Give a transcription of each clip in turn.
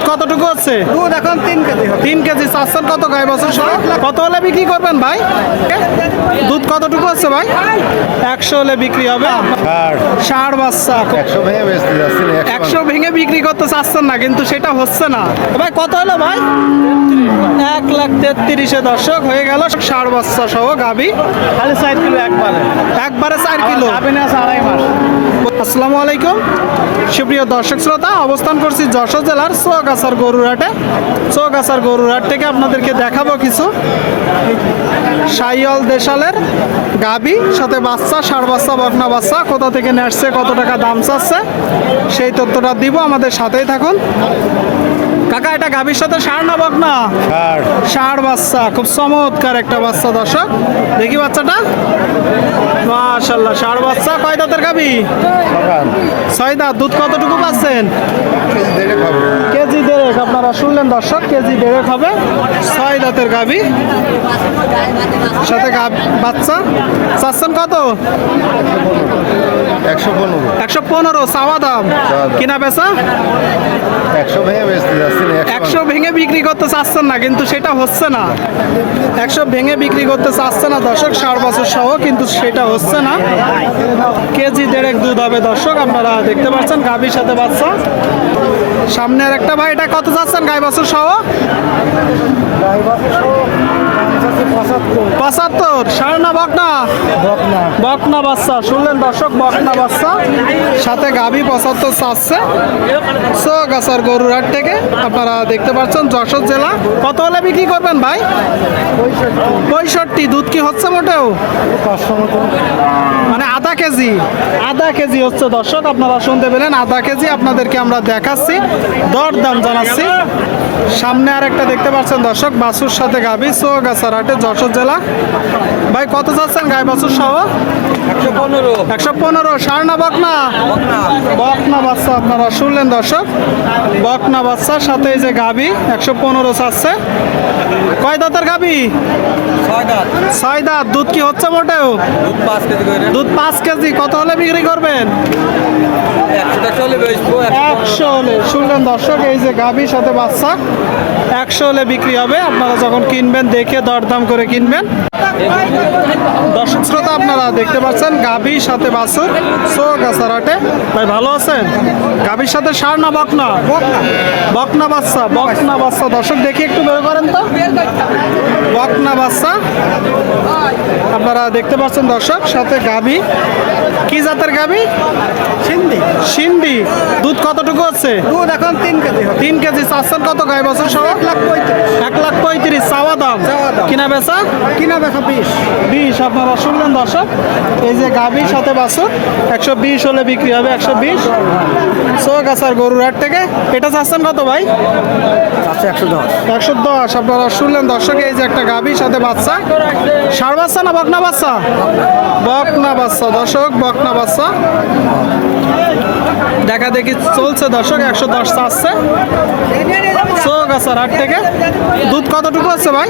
দুধ কতটুকু হচ্ছে দুধ এখন তিন কেজি তিন কেজি। চাচ্ছেন কত গায়ে বছর সহ কত হলে বিক্রি করবেন ভাই? দুধ কতটুকু হচ্ছে ভাই? একশো হলে বিক্রি হবে। ষাট। বাচ্চা। একশো ভেঙে বিক্রি করতে চাচ্ছেন না কিন্তু সেটা হচ্ছে না। ভাই কত হলো ভাই? এক লাখ তেত্রিশে দর্শক হয়ে গেল ষাট বাচ্চা সহ গাবি খালি চার কিলো একবারে। একবারে চার কিলো। আড়াই মাস। আসসালামু আলাইকুম। সুপ্রিয় দর্শক শ্রোতা অবস্থান করছি যশোর জেলার চৌগাছার গরুরহাটে। চৌগাছার গরুরহাট থেকে আপনাদেরকে দেখাবো কিছু। সাইয়ল দেশালের গাবি সাথে বাচ্চা ষাড় বাচ্চা বকনা বাচ্চা কোথা থেকে নেসছে কত টাকা দাম চাচ্ছে সেই তথ্যটা দিব আমাদের সাথেই থাকুন। কাকা এটা গাবির সাথে ষাড় না বকনা? ষাট ষাড় বাচ্চা খুব চমৎকার একটা বাচ্চা দর্শক। দেখি বাচ্চাটা। মাশাল্লাহ ষাড় বাচ্চা কয় দাঁতের গাবি ছয় দাঁত। দুধ কতটুকু পাচ্ছেন? কেজি দেড়েক আপনারা শুনলেন দর্শক কেজি দেড়েক হবে। ছয় দাঁতের গাবি সাথে বাচ্চা। চাচ্ছেন কত? একশো পনেরো। একশো পনেরো চাওয়া দাম। কিনা বেচা? একশো ভেঙে বেচতে যাচ্ছি একশো ভেঙে বিক্রি করতে চাচ্ছেন না, কিন্তু সেটা হচ্ছে না। একশো ভেঙে বিক্রি করতে চাচ্ছে না দর্শক, ষাট বছর সহ কিন্তু সেটা হচ্ছে না। কেজি দেড়েক দুধ হবে দর্শক, আপনারা দেখতে পাচ্ছেন গাভীর সাথে বাচ্চা। সামনে আর একটা ভাই, এটা কত চাচ্ছেন গাই বছর সহ? পঁচাত্তর সাড়ে না বকনা। বকনা বাচ্চা শুনলেন দর্শক বকনা বাচ্চা। সাথে গাভী পঁচাত্তর চাচ্ছে। গাছার গরুরহাট থেকে আপনারা দেখতে পাচ্ছেন যশোর জেলা। কত হলে বিক্রি করবেন ভাই? পঁয়ষট্টি। দুধ কি হচ্ছে মোটেও? মানে আধা কেজি আধা কেজি হচ্ছে দর্শক আপনারা শুনতে পেলেন আধা কেজি আপনাদেরকে আমরা দেখাচ্ছি দর দাম জানাচ্ছি। সামনে আর একটা দেখতে পাচ্ছেন দর্শক বাসুর সাথে গাবি সোগাছার হাটে যশোর জেলা। ভাই কত চাচ্ছেন গাই বাসুর সহ? একশো পনেরো। একশো না বকনা বকনা বাচ্চা আপনারা শুনলেন দর্শক। বকনা বাচ্চার সাথে এই যে গাবি একশো পনেরো চাচ্ছে। কয় দাঁতের গাবি ছয় দাঁত। ছয় দাঁত দুধ কি হচ্ছে মোটেও? দুধ পাঁচ কেজি, কত হলে বিক্রি করবেন? একশো হলে। শুনলেন দর্শক, এই যে গাভীর সাথে বাচ্চা, একশো হলে বিক্রি হবে। আপনারা যখন কিনবেন, দেখে দরদাম করে কিনবেন। দর্শক, শ্রোতা, আপনারা দেখতে পাচ্ছেন, গাভীর সাথে বাছুর সো গাছারাটে ভাই, ভালো আছেন? গাভীর সাথে সার না বকনা? বকনা বাচ্চা বকনা বাচ্চা। দর্শক, দেখি একটু বের করেন তো। বকনা বাচ্চা। আপনারা দেখতে পাচ্ছেন দর্শক সাথে গাভী। কি জাতের গাভী সিন্ধি। সিন্ধি। দুধ কতটুকু আছে? দুধ এখন তিন কেজি তিন কেজি। চাচ্ছেন কত গায়ে বছর সহ? এক লাখ পঁয়ত্রিশ। এক লাখ পঁয়ত্রিশ। চাওয়া দাম? কিনা বেচা? কিনা বেচা বিশ। বিশ। আপনারা শুনলেন দর্শক এই যে গাভীর সাথে বাছুর একশো বিশ হলে বিক্রি হবে একশো বিশ। সোগাছার গরুর হাট থেকে এটা চাচ্ছেন কত ভাই? একশো দশ। একশো দশ। আপনারা শুনলেন দর্শক এই যে একটা গাভীর সাথে বাচ্চা। ষাড় বাচ্চা না বকনা বাচ্চা? বকনা বাচ্চা। দর্শক বকনা বাচ্চা? দেখা দেখি চলছে দর্শক, একশো দশ চাচ্ছে। সোগাছার হাট থেকে। দুধ কতটুকু আছে ভাই?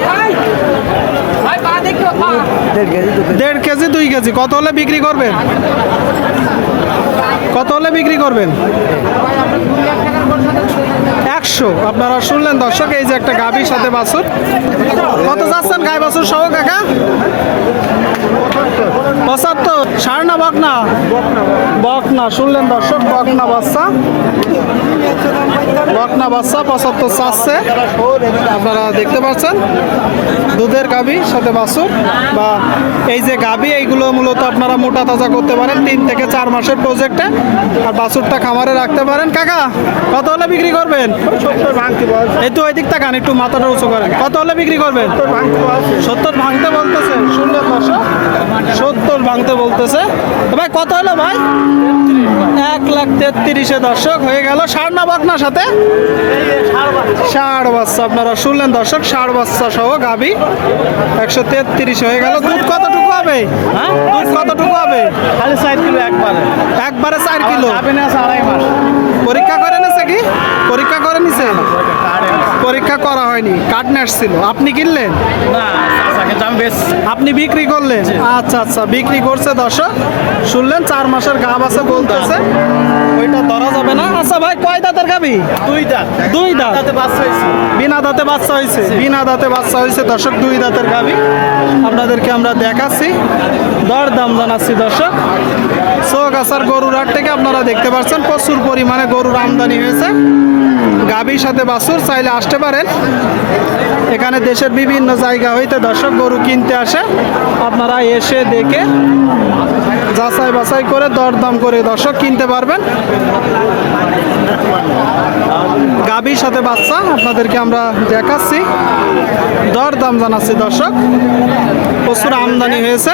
দেড় কেজি, দুই কেজি। কত হলে বিক্রি করবেন? কত হলে বিক্রি করবেন? একশো। আপনারা শুনলেন দর্শক, এই যে একটা গাভীর সাথে বাছুর। কত যাচ্ছেন গায়ে বাছুর সহ, কাকা? সার না বকনা শুনলেন দর্শক বকনা বাচ্চা। বকনা বাচ্চা, পঁচাত্তর চাচ্ছে। আপনারা দেখতে পাচ্ছেন, দুধের গাভী, সাথে বাছুর। বা এই যে গাভী, এইগুলো মূলত আপনারা মোটা তাজা করতে পারেন, তিন থেকে চার মাসের প্রজেক্টে আর বাসুরটা খামারে রাখতে পারেন। কাকা, কত হলে বিক্রি করবেন? এই তো ওই দিক তাকান একটু মাথাটা উঁচু করেন। কত হলে বিক্রি করবেন? সত্তর ভাঙতে বলতেছে, শুনলেন দর্শক? সত্তর ভাঙতে বলতেছে। ভাই, কত হলো ভাই? এক লাখ তেত্রিশে দর্শক হয়ে গেল ষাড় না বকনার সাথে? ষাড় বাচ্চা আপনারা শুনলেন দর্শক ষাড় বাচ্চা সহ গাবি একশো তেত্রিশ হয়ে গেল। দুধ কতটুকু হবে? হ্যাঁ? দুধ কতটুকু হবে? খালি চার কিলো একবারে। একবারে চার কিলো? পরীক্ষা করে নিছে কি? পরীক্ষা করে নিছে? পরীক্ষা করা হয়নি কাটনেট ছিল আপনি কিনলেন? না আপনি বিক্রি করলেন? আচ্ছা আচ্ছা বিক্রি করছে দর্শক। শুনলেন চার মাসের গাব আছে বলতেছে। ওইটা ধরা যাবে না। আচ্ছা ভাই কয় দাঁতের গাবি? দুই দাঁত। দুই দাঁত। বাচ্চা হয়েছে। বিনা দাঁতে বাচ্চা হয়েছে? বিনা দাঁতে বাচ্চা হয়েছে দর্শক দুই দাঁতের গাবি। আপনাদেরকে আমরা দেখাচ্ছি। দর দাম জানাচ্ছি দর্শক। সোগাছার গরুর হাট থেকে আপনারা দেখতে পাচ্ছেন প্রচুর পরিমাণে গরুর আমদানি হয়েছে। গাবির সাথে বাছুর, চাইলে আসতে পারেন। এখানে দেশের বিভিন্ন জায়গা হইতে দর্শক গরু কিনতে আসে। আপনারা এসে দেখে যাচাই বাছাই করে দরদাম করে দর্শক কিনতে পারবেন। গাবির সাথে বাচ্চা, আপনাদেরকে আমরা দেখাচ্ছি। দর দাম জানাচ্ছি দর্শক। প্রচুর আমদানি হয়েছে।